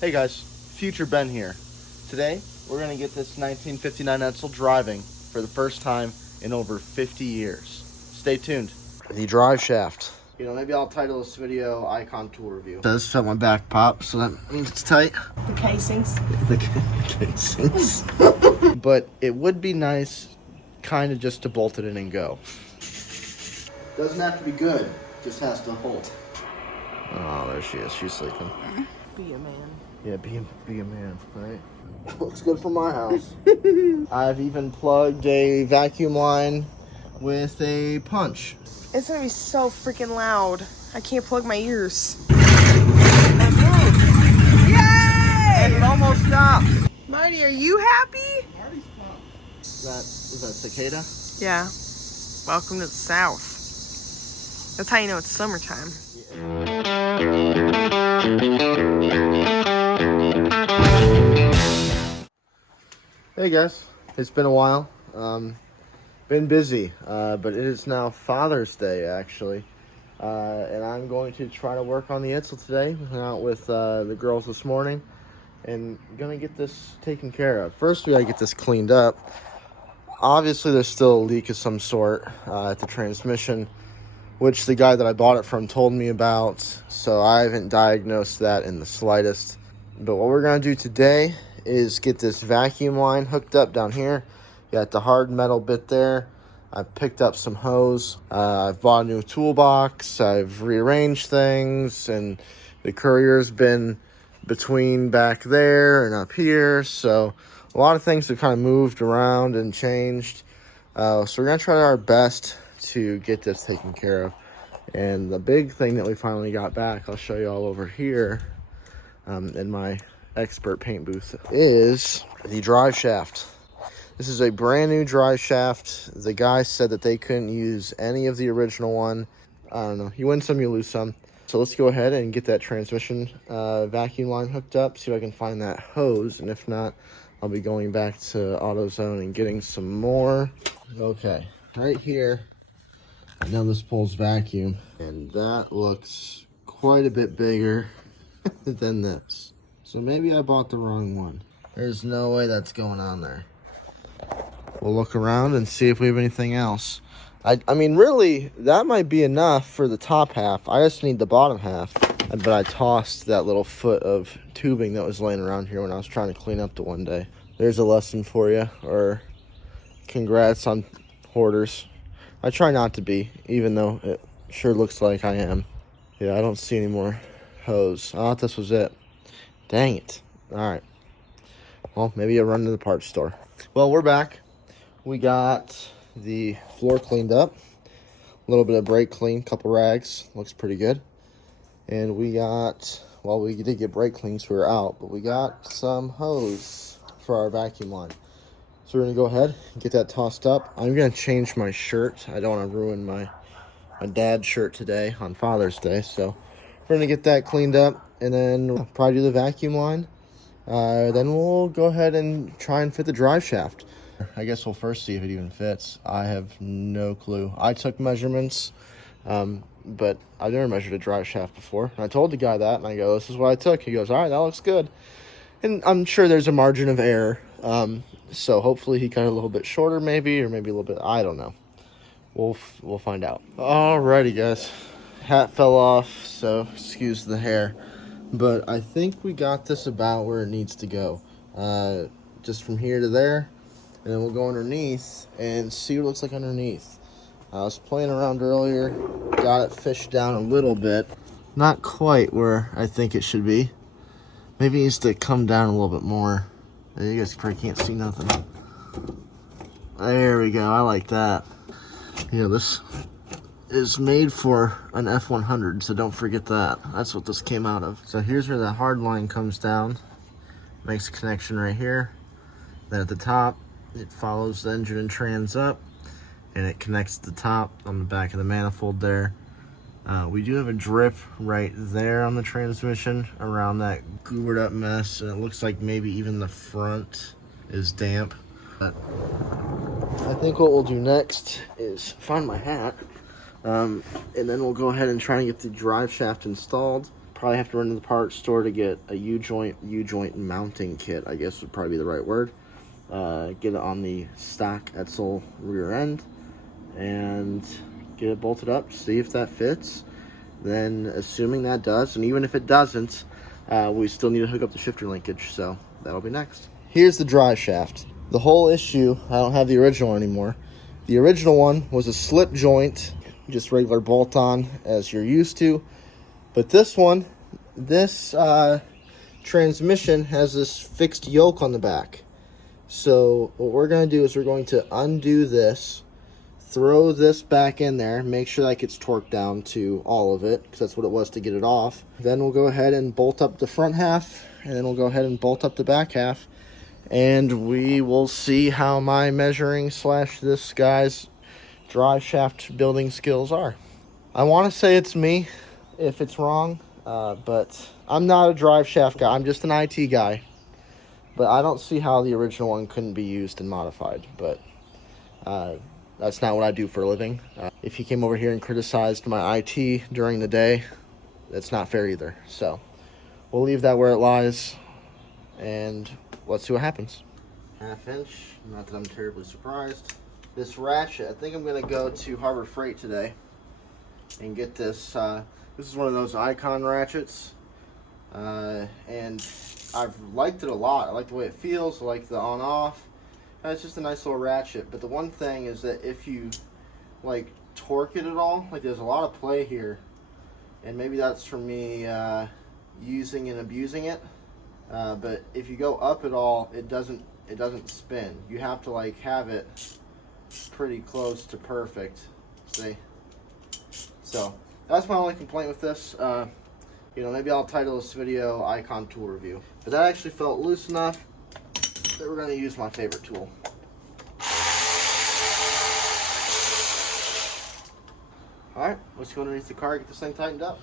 Hey guys, future Ben here. Today, we're going to get this 1959 Edsel driving for the first time in over 50 years. Stay tuned. The drive shaft. You know, maybe I'll title this video Icon Tool Review. It does fit my back pop, so that means it's tight. The casings. The casings. But it would be nice kind of just to bolt it in and go. Doesn't have to be good, just has to hold. Oh, there she is. She's sleeping. Be a man. Yeah, be a man, right? Looks good for my house. I've even plugged a vacuum line with a punch. It's gonna be so freaking loud. I can't plug my ears. Yay! And it almost stopped. Marty, are you happy? Is that cicada? Yeah. Welcome to the South. That's how you know it's summertime. Hey guys, it's been a while. Been busy, but it is now Father's Day actually, and I'm going to try to work on the Edsel today. Hung out with the girls this morning, and gonna get this taken care of. First, we gotta get this cleaned up. Obviously, there's still a leak of some sort at the transmission, which the guy that I bought it from told me about. So I haven't diagnosed that in the slightest. But what we're gonna do today is get this vacuum line hooked up down here. Got the hard metal bit there. I've picked up some hose. I've bought a new toolbox. I've rearranged things, and the courier's been between back there and up here. So a lot of things have kind of moved around and changed. So we're gonna try our best to get this taken care of. And the big thing that we finally got back, I'll show you all over here in my expert paint booth, is the drive shaft. This is a brand new drive shaft. The guy said that they couldn't use any of the original one. I don't know, you win some, you lose some. So let's go ahead and get that transmission vacuum line hooked up, see if I can find that hose, and if not, I'll be going back to AutoZone and getting some more. Okay, right here, I know this pulls vacuum, and that looks quite a bit bigger than this. So maybe I bought the wrong one. There's no way that's going on there. We'll look around and see if we have anything else. I mean, really, that might be enough for the top half. I just need the bottom half. But I tossed that little foot of tubing that was laying around here when I was trying to clean up the one day. There's a lesson for you, or congrats on hoarders. I try not to be, even though it sure looks like I am. Yeah, I don't see any more hose. I thought this was it. Dang it. Alright. Well, maybe I'll run to the parts store. Well, we're back. We got the floor cleaned up. A little bit of brake clean, couple rags. Looks pretty good. And we got, well, we did get brake clean, so we were out, but we got some hose for our vacuum line. So we're going to go ahead and get that tossed up. I'm going to change my shirt. I don't want to ruin my dad's shirt today on Father's Day. So we're going to get that cleaned up, and then we'll probably do the vacuum line. Then we'll go ahead and try and fit the drive shaft. I guess we'll first see if it even fits. I have no clue. I took measurements, but I've never measured a drive shaft before. And I told the guy that, and I go, this is what I took. He goes, all right, that looks good. And I'm sure there's a margin of error. So hopefully he cut it a little bit shorter maybe, or maybe a little bit, I don't know. We'll find out. Alrighty, guys. Hat fell off, so excuse the hair. But I think we got this about where it needs to go. Just from here to there. And then we'll go underneath and see what it looks like underneath. I was playing around earlier. Got it fished down a little bit. Not quite where I think it should be. Maybe it needs to come down a little bit more. You guys probably can't see nothing. There we go. I like that. Yeah, this is made for an F100, so don't forget that. That's what this came out of. So here's where the hard line comes down. Makes a connection right here. Then at the top, it follows the engine and trans up, and it connects to the top on the back of the manifold there. We do have a drip right there on the transmission around that goobered up mess, and it looks like maybe even the front is damp. But I think what we'll do next is find my hat, and then we'll go ahead and try and get the drive shaft installed. probably have to run to the parts store to get a U-joint mounting kit, I guess would probably be the right word. Get it on the stock Edsel rear end and get it bolted up, see if that fits. Then assuming that does, and even if it doesn't, we still need to hook up the shifter linkage, so that'll be next. Here's the drive shaft. The whole issue, I don't have the original anymore. The original one was a slip joint, just regular bolt on as you're used to. But this one, this transmission has this fixed yoke on the back. So what we're going to do is we're going to undo this, throw this back in there, make sure that gets torqued down to all of it, because that's what it was to get it off. Then we'll go ahead and bolt up the front half, and then we'll go ahead and bolt up the back half, and we will see how my measuring / this guy's drive shaft building skills are. I want to say it's me if it's wrong, but I'm not a drive shaft guy. I'm just an IT guy. But I don't see how the original one couldn't be used and modified. But that's not what I do for a living. If you came over here and criticized my IT during the day, that's not fair either. So we'll leave that where it lies, and let's see what happens. 1/2 inch, not that I'm terribly surprised. This ratchet, I think I'm going to go to Harbor Freight today and get this. This is one of those Icon ratchets, and I've liked it a lot. I like the way it feels. I like the on-off. It's just a nice little ratchet. But the one thing is that if you like torque it at all, like there's a lot of play here, and maybe that's for me using and abusing it. But if you go up at all, it doesn't spin. You have to like have it pretty close to perfect. See? So that's my only complaint with this. You know, maybe I'll title this video Icon Tool Review. But that actually felt loose enough that we're going to use my favorite tool. Alright, let's go underneath the car and get this thing tightened up.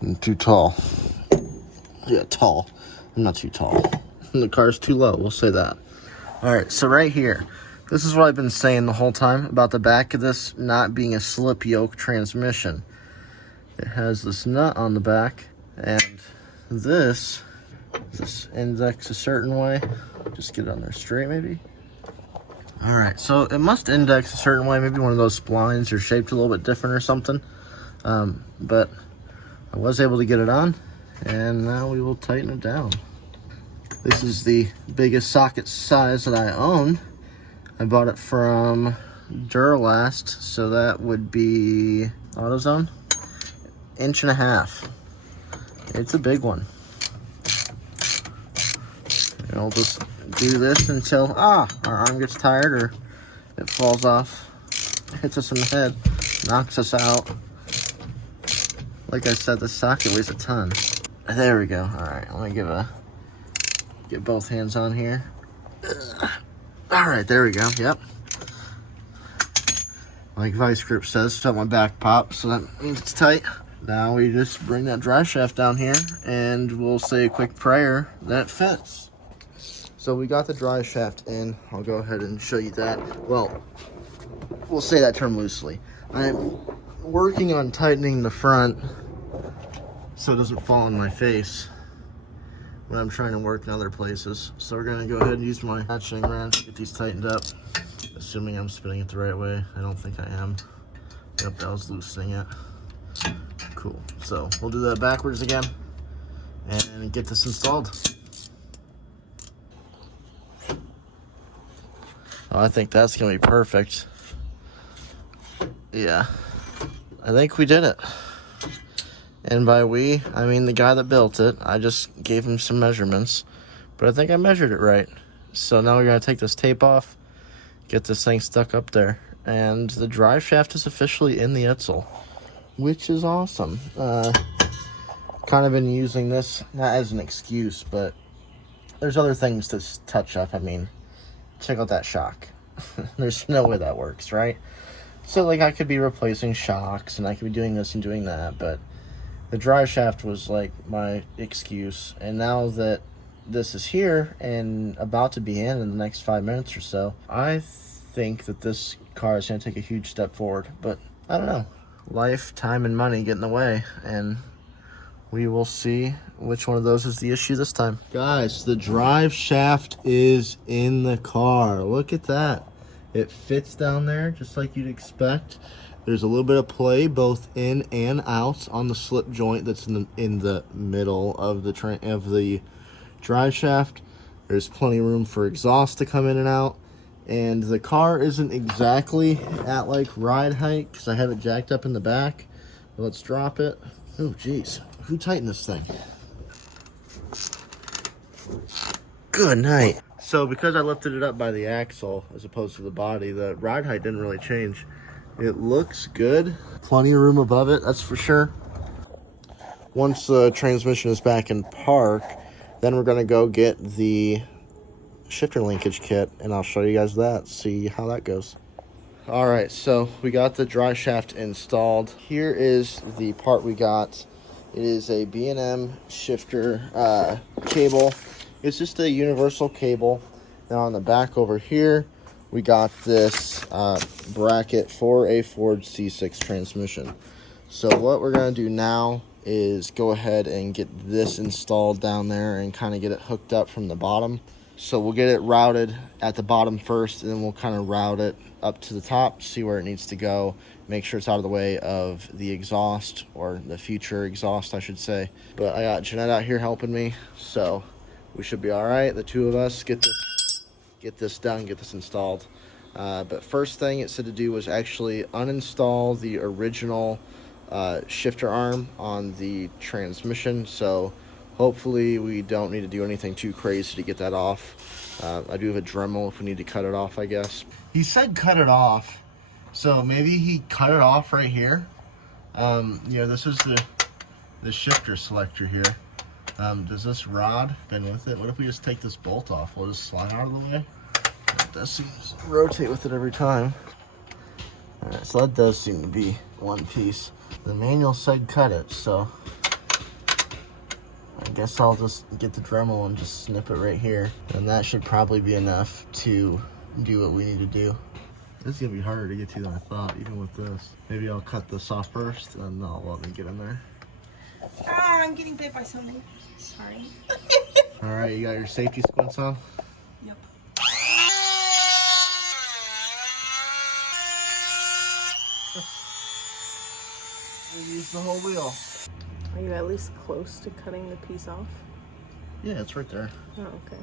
I'm too tall. Yeah, tall. I'm not too tall. The car's too low, we'll say that. Alright, so right here, this is what I've been saying the whole time about the back of this not being a slip yoke transmission. It has this nut on the back, and this index a certain way. Just get it on there straight, maybe. Alright, so it must index a certain way. Maybe one of those splines are shaped a little bit different or something. But I was able to get it on, and now we will tighten it down. This is the biggest socket size that I own. I bought it from Duralast, so that would be AutoZone. 1.5 inches. It's a big one. And I'll just do this until our arm gets tired or it falls off, hits us in the head, knocks us out. Like I said, the socket weighs a ton. There we go. Alright, let me get both hands on here. Alright, there we go. Yep. Like Vice Grip says, felt my back pop, so that means it's tight. Now we just bring that drive shaft down here and we'll say a quick prayer that it fits. So we got the drive shaft in. I'll go ahead and show you that. Well, we'll say that term loosely. I'm working on tightening the front so it doesn't fall in my face when I'm trying to work in other places. So we're gonna go ahead and use my hatching wrench to get these tightened up, assuming I'm spinning it the right way. I don't think I am. Yep, that was loosening it. Cool. So we'll do that backwards again and get this installed. Oh, I think that's gonna be perfect. Yeah, I think we did it. And by we, I mean the guy that built it. I just gave him some measurements, but I think I measured it right. So now we're gonna take this tape off, get this thing stuck up there, and the drive shaft is officially in the Edsel, which is awesome. Kind of been using this, not as an excuse, but there's other things to touch up. I mean, check out that shock. There's no way that works, right? So, like, I could be replacing shocks, and I could be doing this and doing that, but the drive shaft was, like, my excuse. And now that this is here and about to be in the next 5 minutes or so, I think that this car is going to take a huge step forward. But, I don't know. Life, time, and money get in the way, and we will see which one of those is the issue this time. Guys, the drive shaft is in the car. Look at that. It fits down there just like you'd expect. There's a little bit of play both in and out on the slip joint that's in the middle of the drive shaft. There's plenty of room for exhaust to come in and out. And the car isn't exactly at like ride height because I have it jacked up in the back. But let's drop it. Oh, geez. Who tightened this thing? Good night. So because I lifted it up by the axle as opposed to the body, the ride height didn't really change. It looks good. Plenty of room above it, that's for sure. Once the transmission is back in park, then we're gonna go get the shifter linkage kit and I'll show you guys that, see how that goes. All right, so we got the drive shaft installed. Here is the part we got. It is a B&M shifter cable. It's just a universal cable. Now on the back over here, we got this bracket for a Ford C6 transmission. So what we're gonna do now is go ahead and get this installed down there and kind of get it hooked up from the bottom. So we'll get it routed at the bottom first, and then we'll kind of route it up to the top, see where it needs to go, make sure it's out of the way of the exhaust, or the future exhaust, I should say. But I got Jeanette out here helping me, so we should be all right. The two of us get this done, get this installed. But first thing it said to do was actually uninstall the original shifter arm on the transmission. So hopefully we don't need to do anything too crazy to get that off. I do have a Dremel if we need to cut it off, I guess. He said cut it off, so maybe he cut it off right here. This is the shifter selector here. Does this rod bend with it? What if we just take this bolt off? We'll just slide out of the way. It does seem to rotate with it every time. Alright, so that does seem to be one piece. The manual said cut it, so I guess I'll just get the Dremel and just snip it right here. And that should probably be enough to do what we need to do. This is gonna be harder to get to than I thought, even with this. Maybe I'll cut this off first and I'll let me get in there. Ah, I'm getting bit by something. Sorry. Alright, you got your safety squints on? Yep. Use the whole wheel. Are you at least close to cutting the piece off? Yeah, it's right there. Oh, okay.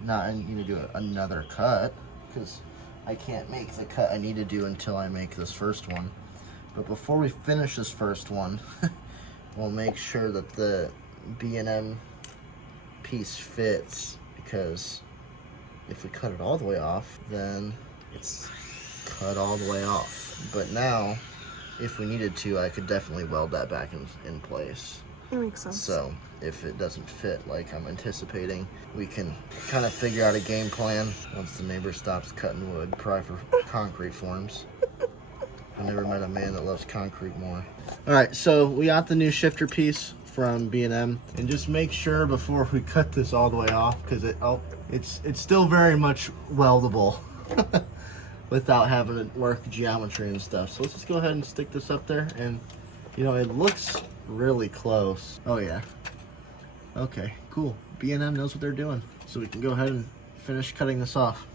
Now I need to do another cut because I can't make the cut I need to do until I make this first one. But before we finish this first one, we'll make sure that the B&M piece fits, because if we cut it all the way off, then it's cut all the way off. But now, if we needed to, I could definitely weld that back in place. That makes sense. So if it doesn't fit like I'm anticipating, we can kind of figure out a game plan once the neighbor stops cutting wood, probably for concrete forms. I never met a man that loves concrete more. All right, so we got the new shifter piece from B&M, and just make sure before we cut this all the way off, because it's still very much weldable without having to work geometry and stuff. So let's just go ahead and stick this up there, and it looks really close. Oh yeah. Okay, cool. B&M knows what they're doing. So we can go ahead and finish cutting this off.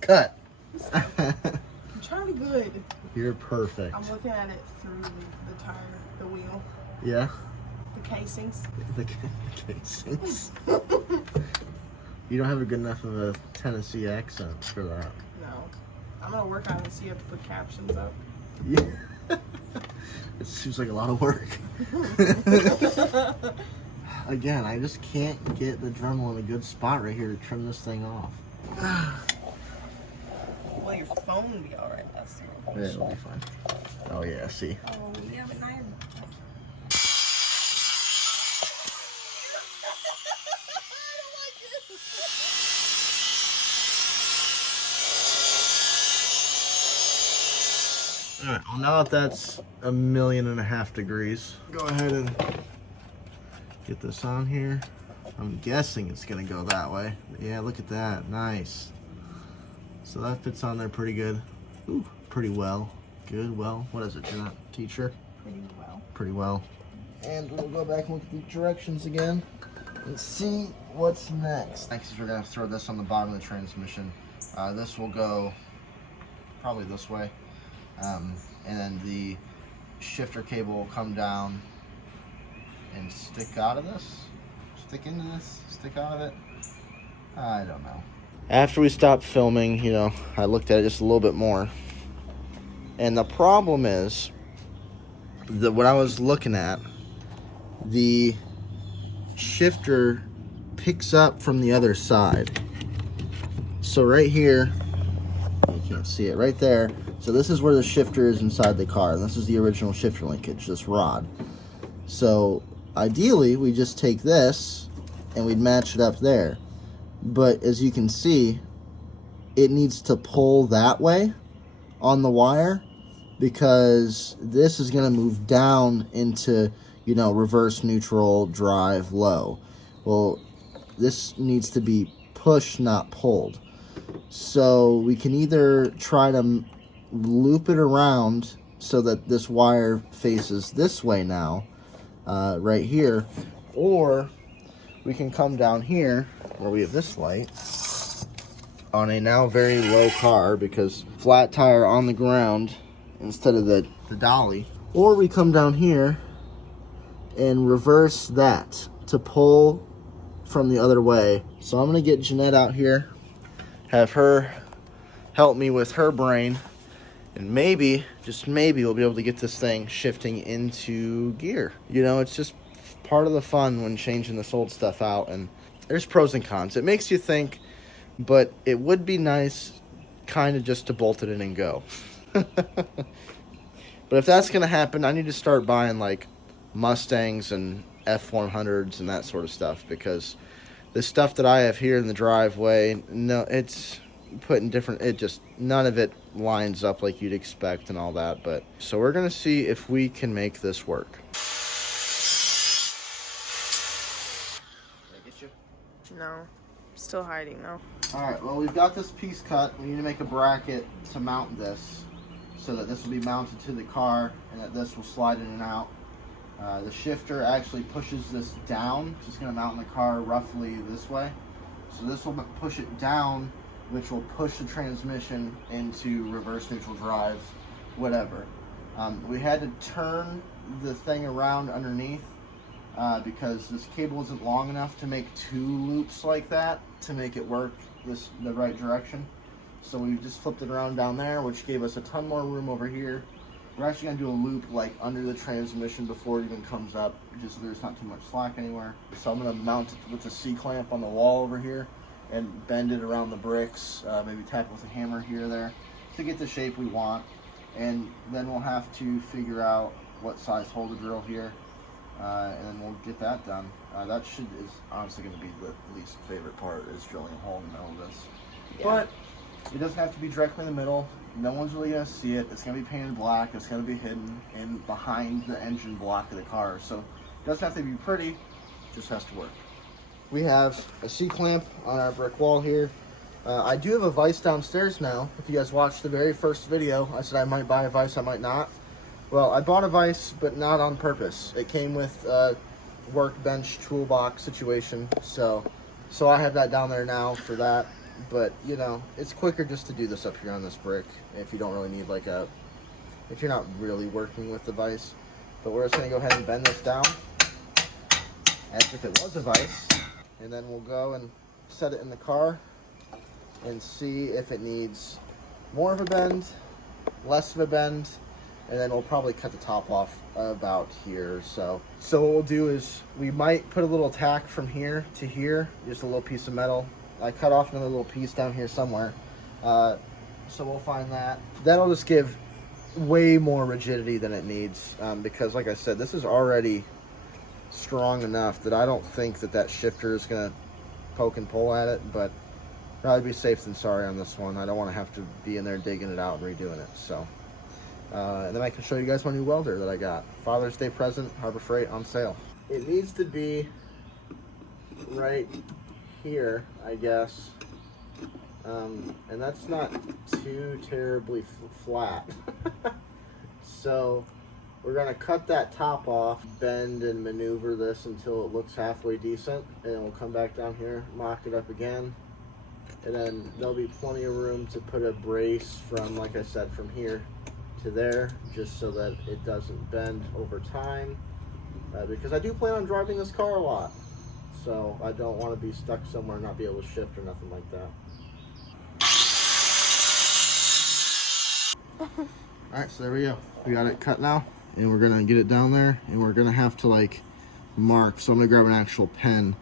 Cut. I'm trying to be good. You're perfect. I'm looking at it through the tire, the wheel, Yeah? the casings. The casings. You don't have a good enough of a Tennessee accent for that. No. I'm going to work on it so you have to put captions up. Yeah. It seems like a lot of work. Again, I just can't get the Dremel in a good spot right here to trim this thing off. Well, your phone will be alright. That's the Yeah, it'll be fine. Oh yeah, see. Oh, yeah, but now you're... Alright, well now that that's 1.5 million degrees, go ahead and get this on here. I'm guessing it's gonna go that way. Yeah, look at that, nice. So that fits on there pretty good. Ooh, pretty well. Good, well, what is it, Jeanette? Teacher? Pretty well. And we'll go back and look at the directions again and see what's next. Next is we're gonna throw this on the bottom of the transmission. This will go probably this way. And then the shifter cable will come down and stick out of this, stick into this, stick out of it. I don't know. After we stopped filming, you know, I looked at it just a little bit more. And the problem is that what I was looking at, the shifter picks up from the other side. So right here, you can't see it right there. So this is where the shifter is inside the car. And this is the original shifter linkage, this rod. So ideally, we just take this and we'd match it up there. But as you can see, it needs to pull that way on the wire because this is going to move down into, you know, reverse, neutral, drive, low. Well, this needs to be pushed, not pulled. So we can either try to loop it around so that this wire faces this way now, right here, or we can come down here where we have this light on a now very low car because flat tire on the ground instead of the dolly, or we come down here and reverse that to pull from the other way. So I'm gonna get Jeanette out here, have her help me with her brain, and maybe, just maybe, we'll be able to get this thing shifting into gear. You know, it's just part of the fun when changing this old stuff out, and there's pros and cons. It makes you think, but it would be nice kind of just to bolt it in and go. But if that's going to happen, I need to start buying like Mustangs and F100s and that sort of stuff, because the stuff that I have here in the driveway, no, it's put in different, it just, none of it lines up like you'd expect and all that. But so we're going to see if we can make this work. No, still hiding though. Alright, well, we've got this piece cut. We need to make a bracket to mount this so that this will be mounted to the car and that this will slide in and out. The shifter actually pushes this down. It's going to mount in the car roughly this way. So this will push it down, which will push the transmission into reverse, neutral, drive, whatever. We had to turn the thing around underneath because this cable isn't long enough to make two loops like that to make it work the right direction. So we just flipped it around down there, which gave us a ton more room over here. We're actually going to do a loop like under the transmission before it even comes up, just so there's not too much slack anywhere. So I'm going to mount it with a C-clamp on the wall over here and bend it around the bricks, maybe tap it with a hammer here or there to get the shape we want. And then we'll have to figure out what size hole to drill here, and then we'll get that done. That is honestly going to be the least favorite part, is drilling a hole in the middle of this. Yeah. But it doesn't have to be directly in the middle. No one's really going to see it. It's going to be painted black. It's going to be hidden in behind the engine block of the car. So it doesn't have to be pretty. It just has to work. We have a C-clamp on our brick wall here. I do have a vise downstairs now. If you guys watched the very first video, I said I might buy a vise, I might not. Well, I bought a vise, but not on purpose. It came with a workbench toolbox situation, so I have that down there now for that. But, you know, it's quicker just to do this up here on this brick if you don't really need like if you're not really working with the vise. But we're just going to go ahead and bend this down as if it was a vise. And then we'll go and set it in the car and see if it needs more of a bend, less of a bend, and then we'll probably cut the top off about here or so. So what we'll do is we might put a little tack from here to here, just a little piece of metal. I cut off another little piece down here somewhere, so we'll find that. That'll just give way more rigidity than it needs, because like I said, this is already strong enough that I don't think that shifter is going to poke and pull at it, but rather be safe than sorry on this one. I don't want to have to be in there digging it out and redoing it. So, and then I can show you guys my new welder that I got. Father's Day present, Harbor Freight, on sale. It needs to be right here, I guess, and that's not too terribly flat. So We're gonna cut that top off, bend and maneuver this until it looks halfway decent, and then we'll come back down here, mock it up again, and then there'll be plenty of room to put a brace from, like I said, from here to there, just so that it doesn't bend over time, because I do plan on driving this car a lot, so I don't want to be stuck somewhere and not be able to shift or nothing like that. Alright, so there we go. We got it cut now, and we're gonna get it down there, and we're gonna have to like mark. So I'm gonna grab an actual pen,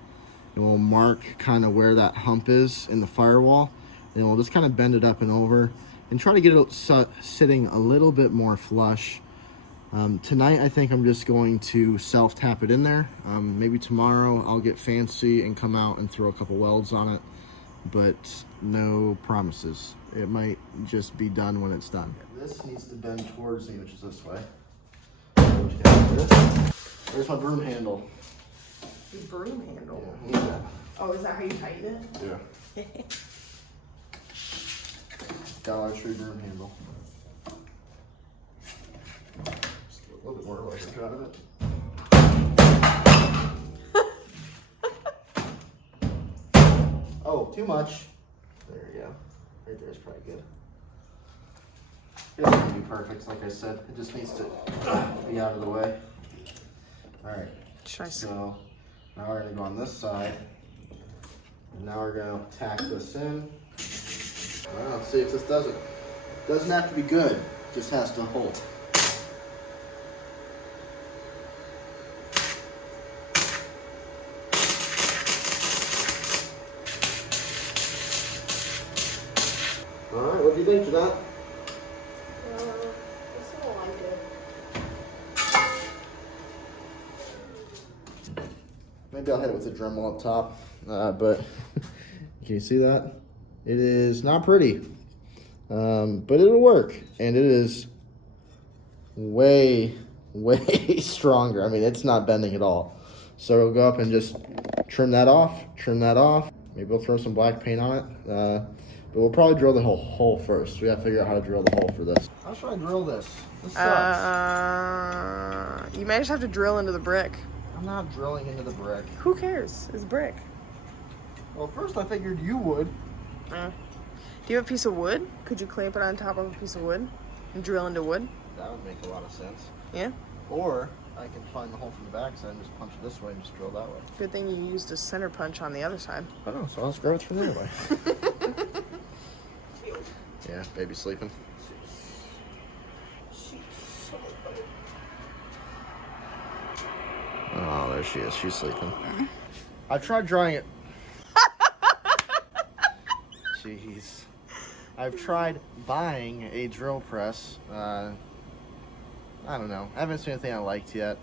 and we'll mark kind of where that hump is in the firewall, and we'll just kind of bend it up and over and try to get it sitting a little bit more flush. Tonight I think I'm just going to self-tap it in there. Maybe tomorrow I'll get fancy and come out and throw a couple welds on it, but no promises. It might just be done when it's done. This needs to bend towards me, which is this way. There's my broom handle. Your broom handle? Yeah. Oh, is that how you tighten it? Yeah. Dollar Tree broom handle. Just a little bit more like out of it. Oh, too much. There you go. Right there's probably good. It doesn't need to be perfect, like I said. It just needs to be out of the way. Alright. So now we're going to go on this side. And now we're going to tack this in. Well, let's see if this does it. Doesn't have to be good, just has to hold. Alright, what do you think, Jeanette? I still like it. Maybe I'll hit it with a Dremel up top, but can you see that? It is not pretty, but it'll work, and it is way, way stronger. I mean, it's not bending at all. So we'll go up and just trim that off, Maybe we'll throw some black paint on it, but we'll probably drill the whole hole first. We gotta figure out how to drill the hole for this. How should I drill this? This sucks. You may just have to drill into the brick. I'm not drilling into the brick. Who cares? It's brick. Well, first I figured you would. Do you have a piece of wood? Could you clamp it on top of a piece of wood and drill into wood? That would make a lot of sense. Yeah? Or I can find the hole from the back side and just punch it this way and just drill that way. Good thing you used a center punch on the other side. I don't know, so I'll just grab it from the other way. Yeah, baby's sleeping. Oh, there she is. She's sleeping. I've tried drying it. Jeez. I've tried buying a drill press. I don't know. I haven't seen anything I liked yet.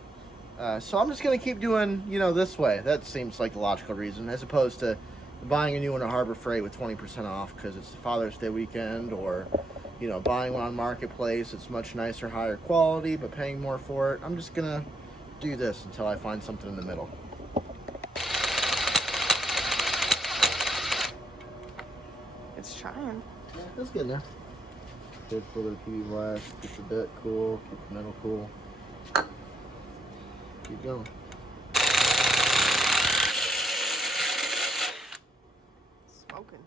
So I'm just going to keep doing, this way. That seems like the logical reason, as opposed to buying a new one at Harbor Freight with 20% off because it's Father's Day weekend, or, buying one on Marketplace. It's much nicer, higher quality, but paying more for it. I'm just going to do this until I find something in the middle. It's trying. Yeah, it's good now. Good for the PV flash, keep the bit cool, keep the metal cool. Keep going. Smoking.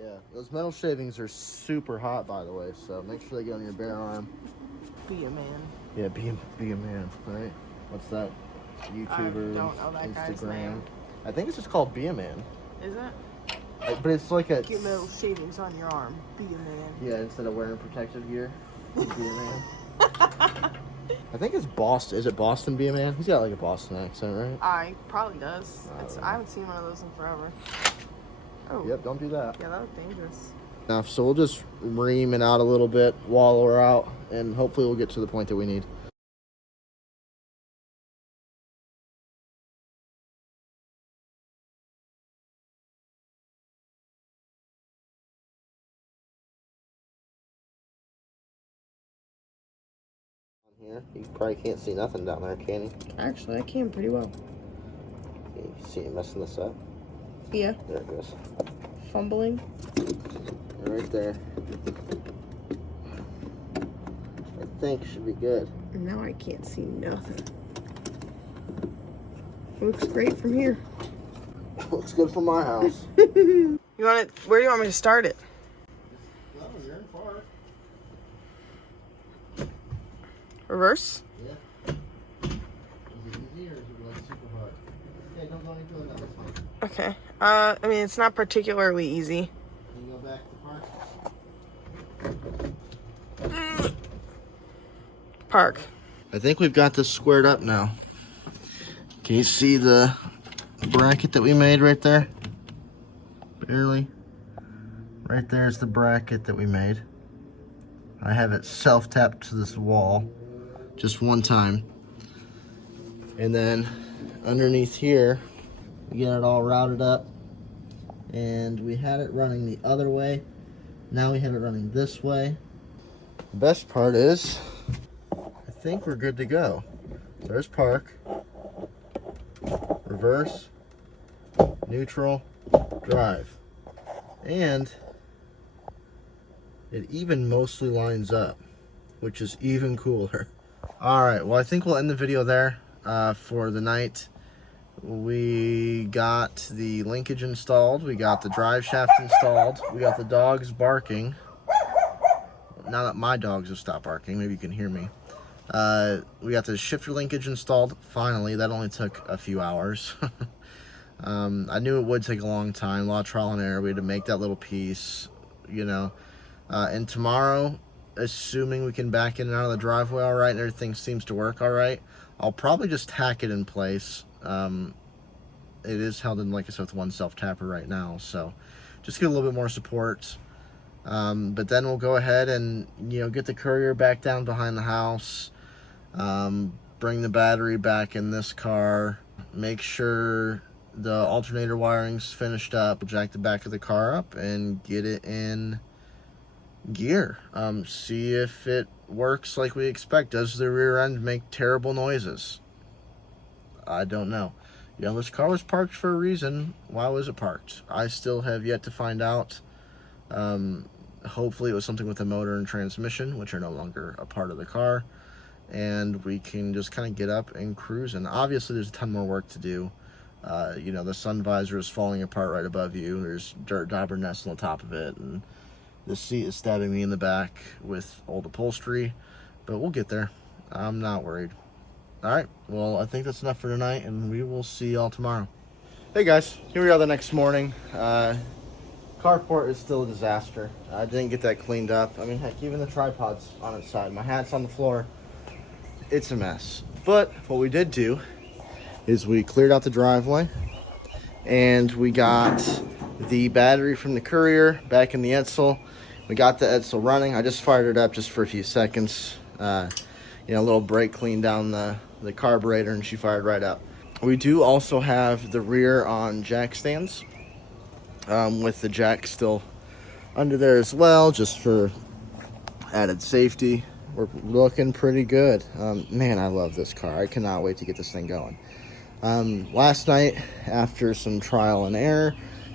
Yeah, those metal shavings are super hot, by the way, so make sure they get on your bare arm. Be a man. Yeah, be a man, right? What's that? YouTuber, I don't know that guy's Instagram. name. I think it's just called Be a Man. Is it? But it's like a... Get little shavings on your arm. Be a man. Yeah, instead of wearing protective gear, be a man. I think it's Boston. Is it Boston Be a Man? He's got like a Boston accent, right? Probably does. I haven't seen one of those in forever. Oh. Yep, don't do that. Yeah, that looked dangerous. Enough. So we'll just ream it out a little bit, wallow her out, and hopefully we'll get to the point that we need. Here, you probably can't see nothing down there, can you? Actually, I can pretty well. You see it messing this up? Yeah. There it goes. Fumbling. Right there. Right think should be good. And now I can't see nothing. Looks great from here. Looks good from my house. You want it? Where do you want me to start it? No, you're in park. Reverse? Yeah. Is it easy or is it like super hard? Okay, don't go into it now. It's fine. Okay. I mean, it's not particularly easy. Can you go back to park? Park. I think we've got this squared up now. Can you see the bracket that we made right there? Barely. Right there's the bracket that we made. I have it self-tapped to this wall just one time. And then underneath here, we get it all routed up. And we had it running the other way. Now we have it running this way. The best part is, I think we're good to go. There's park. Reverse, neutral, drive. And it even mostly lines up, which is even cooler. All right, well, I think we'll end the video there for the night. We got the linkage installed. We got the drive shaft installed. We got the dogs barking. Now that my dogs have stopped barking, maybe you can hear me. We got the shifter linkage installed, finally. That only took a few hours. I knew it would take a long time, a lot of trial and error. We had to make that little piece, you know. And tomorrow, assuming we can back in and out of the driveway all right and everything seems to work all right, I'll probably just tack it in place. It is held in, like I said, with one self-tapper right now, so just get a little bit more support. But then we'll go ahead and, you know, get the courier back down behind the house. Bring the battery back in this car, make sure the alternator wiring's finished up, jack the back of the car up and get it in gear. See if it works like we expect. Does the rear end make terrible noises? I don't know. You know, this car was parked for a reason. Why was it parked? I still have yet to find out. Hopefully it was something with the motor and transmission, which are no longer a part of the car. And we can just kind of get up and cruise. And obviously there's a ton more work to do. You know, the sun visor is falling apart right above you. There's dirt dauber nests on the top of it. And the seat is stabbing me in the back with old upholstery. But we'll get there. I'm not worried. All right. Well, I think that's enough for tonight. And we will see y'all tomorrow. Hey, guys. Here we are the next morning. Carport is still a disaster. I didn't get that cleaned up. I mean, heck, even the tripod's on its side. My hat's on the floor. It's a mess. But what we did do is we cleared out the driveway and we got the battery from the courier back in the Edsel. We got the Edsel running. I just fired it up just for a few seconds. You know, a little brake clean down the carburetor and she fired right up. We do also have the rear on jack stands with the jack still under there as well, just for added safety. We're looking pretty good. Man, I love this car. I cannot wait to get this thing going. Last night, after some trial and error,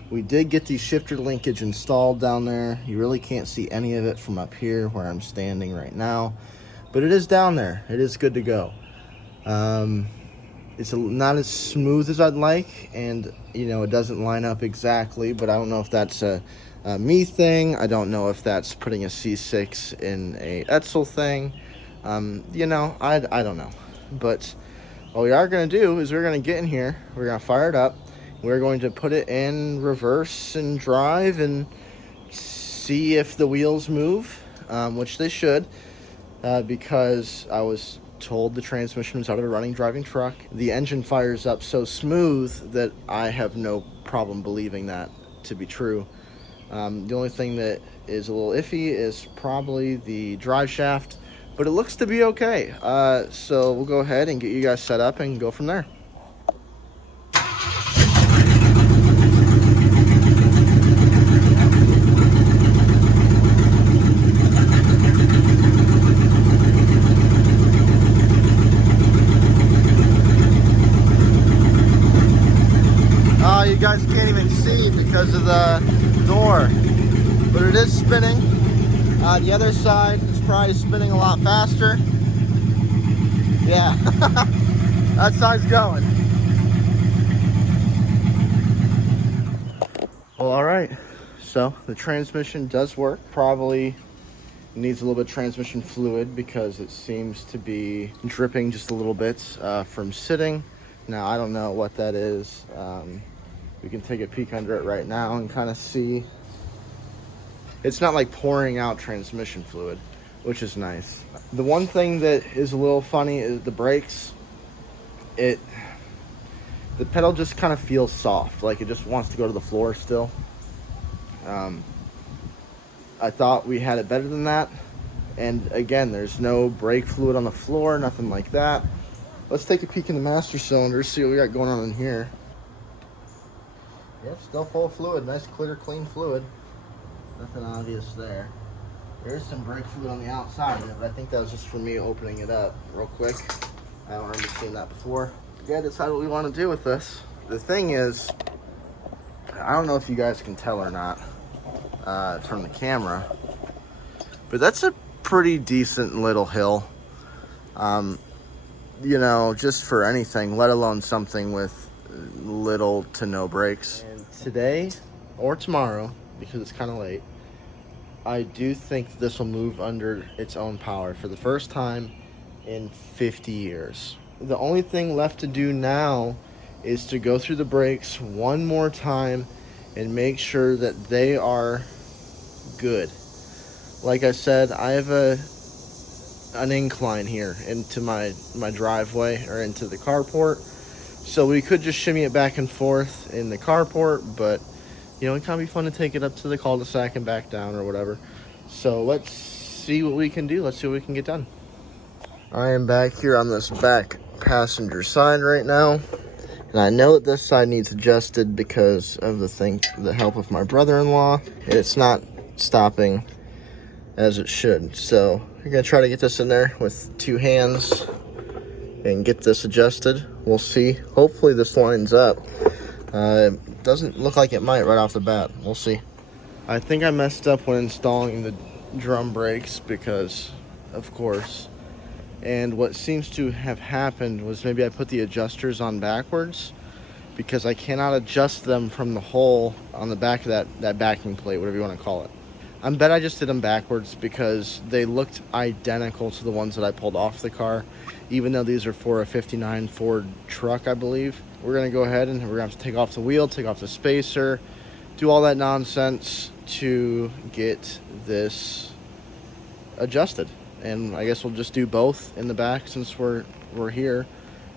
we did get the shifter linkage installed down there. You really can't see any of it from up here where I'm standing right now, but it is down there. It is good to go. It's not as smooth as I'd like, and you know, it doesn't line up exactly, but I don't know if that's a me thing. I don't know if that's putting a C6 in a Edsel thing. You know, I don't know. But what we are going to do is we're going to get in here. We're going to fire it up. We're going to put it in reverse and drive and see if the wheels move, which they should, because I was told the transmission was out of a running driving truck. The engine fires up so smooth that I have no problem believing that to be true. The only thing that is a little iffy is probably the drive shaft, but it looks to be okay. So we'll go ahead and get you guys set up and go from there. Oh, you guys can't even see because of the door, but it is spinning. The other side is probably spinning a lot faster. Yeah, that's how it's going. Well, all right. So the transmission does work. Probably needs a little bit of transmission fluid because it seems to be dripping just a little bit from sitting. Now, I don't know what that is. We can take a peek under it right now and kind of see. It's not like pouring out transmission fluid, which is nice. The one thing that is a little funny is the brakes. The pedal just kind of feels soft, like it just wants to go to the floor still. I thought we had it better than that. And again, there's no brake fluid on the floor, nothing like that. Let's take a peek in the master cylinder, see what we got going on in here. Yep, still full of fluid. Nice, clear, clean fluid. Nothing obvious there. There's some brake fluid on the outside of it, but I think that was just for me opening it up real quick. I don't remember seeing that before. Yeah, decide what we want to do with this. The thing is, I don't know if you guys can tell or not from the camera, but that's a pretty decent little hill. You know, just for anything, let alone something with little to no brakes. And today or tomorrow, because it's kind of late, I do think this will move under its own power for the first time in 50 years. The only thing left to do now is to go through the brakes one more time and make sure that they are good. Like I said, I have an incline here into my driveway or into the carport, so we could just shimmy it back and forth in the carport, but you know, it can be fun to take it up to the cul-de-sac and back down or whatever. So let's see what we can do. Let's see what we can get done. I am back here on this back passenger side right now, and I know that this side needs adjusted because of the help of my brother-in-law. It's not stopping as it should, so I'm gonna try to get this in there with two hands and get this adjusted. We'll see. Hopefully this lines up. It doesn't look like it might right off the bat. We'll see. I think I messed up when installing the drum brakes because, of course, and what seems to have happened was maybe I put the adjusters on backwards because I cannot adjust them from the hole on the back of that backing plate, whatever you want to call it. I bet I just did them backwards because they looked identical to the ones that I pulled off the car, even though these are for a 59 Ford truck, I believe. We're going to go ahead and we're going to have to take off the wheel, take off the spacer, do all that nonsense to get this adjusted. And I guess we'll just do both in the back since we're here,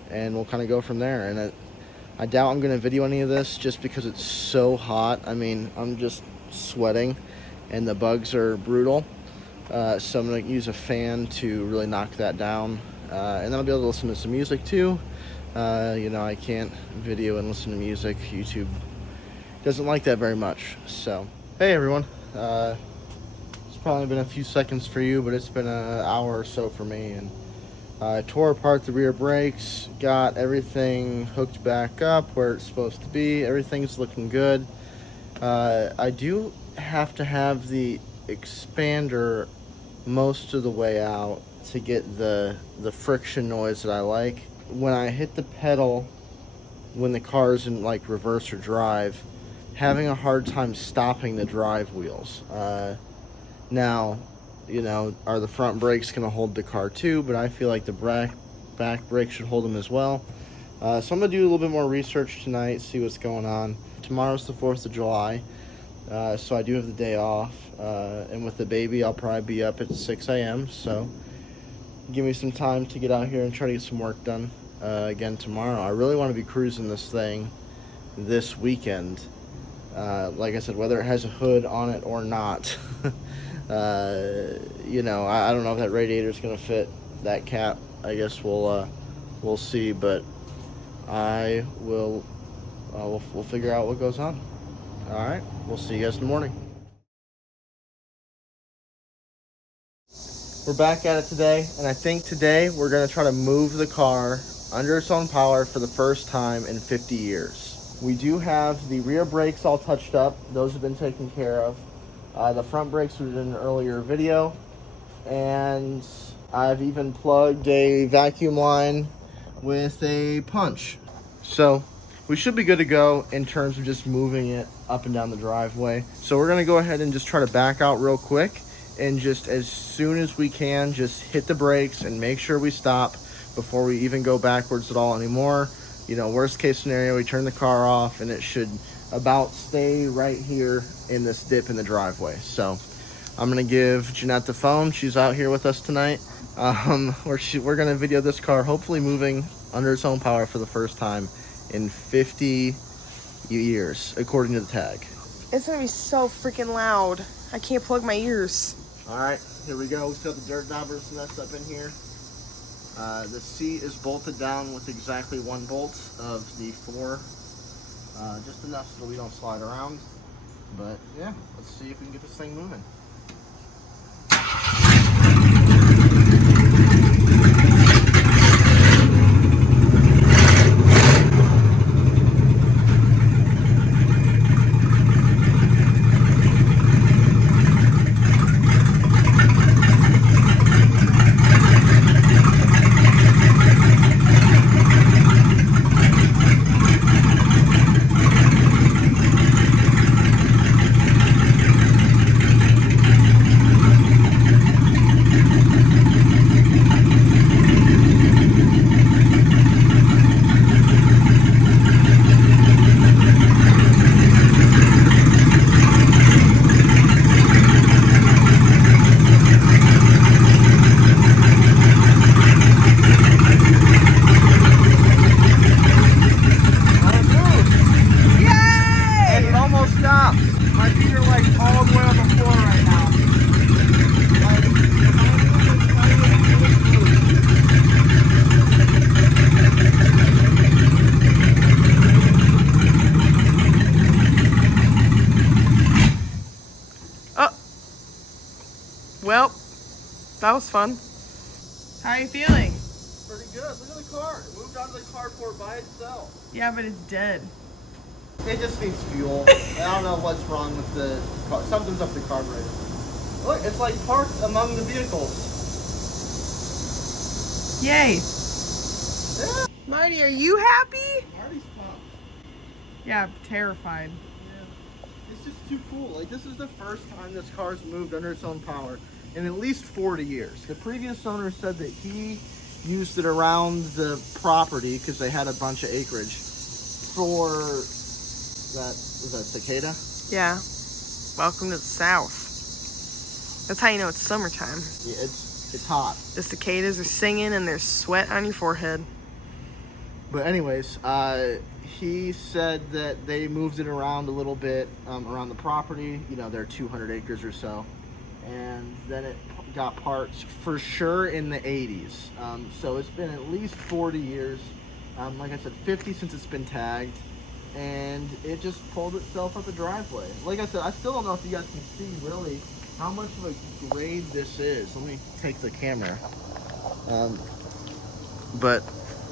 and we'll kind of go from there. And I doubt I'm going to video any of this just because it's so hot. I mean, I'm just sweating and the bugs are brutal. So I'm going to use a fan to really knock that down. And then I'll be able to listen to some music too. You know, I can't video and listen to music. YouTube doesn't like that very much. So, hey everyone. It's probably been a few seconds for you, but it's been an hour or so for me. And I tore apart the rear brakes, got everything hooked back up where it's supposed to be. Everything's looking good. I do have to have the expander most of the way out to get the friction noise that I like. When I hit the pedal, when the car's in like reverse or drive, having a hard time stopping the drive wheels. Now, you know, are the front brakes going to hold the car too? But I feel like the back brakes should hold them as well. So I'm going to do a little bit more research tonight, see what's going on. Tomorrow's the 4th of July, so I do have the day off. And with the baby, I'll probably be up at 6 a.m. So give me some time to get out here and try to get some work done again tomorrow. I really want to be cruising this thing this weekend. Like I said, whether it has a hood on it or not. You know, I don't know if that radiator is going to fit that cap. I guess we'll see, but we'll figure out what goes on. All right, we'll see you guys in the morning. We're back at it today, and I think today we're going to try to move the car under its own power for the first time in 50 years. We do have the rear brakes all touched up. Those have been taken care of. The front brakes we did in an earlier video. and I've even plugged a vacuum line with a punch. So we should be good to go in terms of just moving it up and down the driveway. So we're gonna go ahead and just try to back out real quick, and just as soon as we can, just hit the brakes and make sure we stop before we even go backwards at all anymore. You know, worst case scenario, we turn the car off and it should about stay right here in this dip in the driveway. So I'm gonna give Jeanette the phone. She's out here with us tonight. We're gonna video this car hopefully moving under its own power for the first time in 50 years, according to the tag. It's gonna be so freaking loud. I can't plug my ears. All right, here we go. We still have the dirt daubers nest up in here. The seat is bolted down with exactly 1 bolt of the 4, just enough so we don't slide around. But yeah, let's see if we can get this thing moving. Well, that was fun. How are you feeling? Pretty good. Look at the car. It moved out of the carport by itself. Yeah, but it's dead. It just needs fuel. I don't know what's wrong with the car. Something's up the carburetor. Look, it's like parked among the vehicles. Yay. Yeah. Marty, are you happy? Marty's pumped. Yeah, I'm terrified. Yeah. It's just too cool. Like, this is the first time this car's moved under its own power in at least 40 years. The previous owner said that he used it around the property because they had a bunch of acreage for was that cicada? Yeah. Welcome to the South. That's how you know it's summertime. Yeah, it's hot. The cicadas are singing and there's sweat on your forehead. But anyways, he said that they moved it around a little bit around the property. You know, there are 200 acres or so. And then it got parked for sure in the 80s. So it's been at least 40 years. Like I said, 50 since it's been tagged. And it just pulled itself up the driveway. Like I said, I still don't know if you guys can see really how much of a grade this is. Let me take the camera. But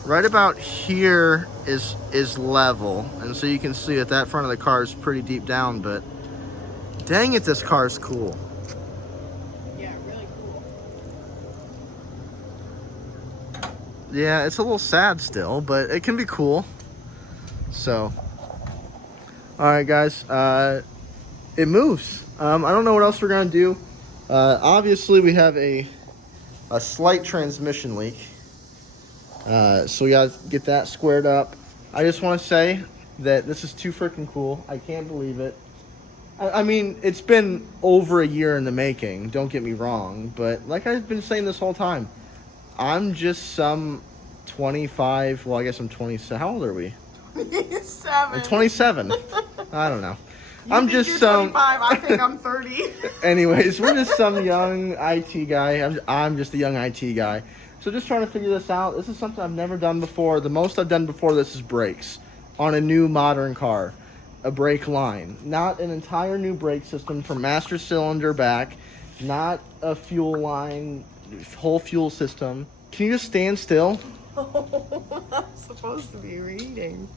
right about here is level. And so you can see that front of the car is pretty deep down. But dang it, this car's cool. Yeah, it's a little sad still, but it can be cool. So, all right, guys, it moves. I don't know what else we're gonna do. Obviously, we have a slight transmission leak, so we gotta get that squared up. I just want to say that this is too freaking cool. I can't believe it. I mean, it's been over a year in the making. Don't get me wrong, but like I've been saying this whole time, I'm just some 25, well, I guess I'm 27. How old are we? 27. I'm 27. I don't know. I'm just some 25. I think I'm 30. Anyways, we're just some young IT guy. I'm just a young IT guy. So just trying to figure this out. This is something I've never done before. The most I've done before this is brakes on a new modern car. A brake line. Not an entire new brake system from master cylinder back. Not a fuel line, whole fuel system. Can you just stand still? Oh, I'm supposed to be reading.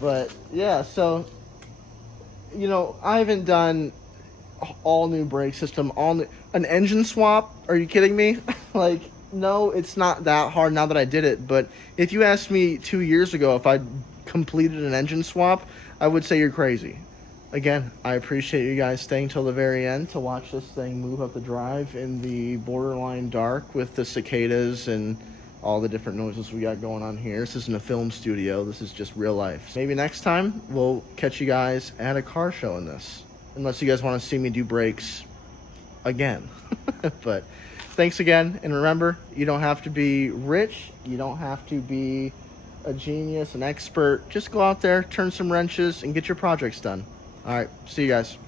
But yeah, so, you know, I haven't done all new brake system, an engine swap. Are you kidding me? Like, no, it's not that hard now that I did it. But if you asked me 2 years ago if I'd completed an engine swap, I would say you're crazy. Again, I appreciate you guys staying till the very end to watch this thing move up the drive in the borderline dark with the cicadas and all the different noises we got going on here. This isn't a film studio. This is just real life. Maybe next time we'll catch you guys at a car show in this. Unless you guys want to see me do brakes again. But thanks again. And remember, you don't have to be rich. You don't have to be a genius, an expert. Just go out there, turn some wrenches, and get your projects done. All right, see you guys.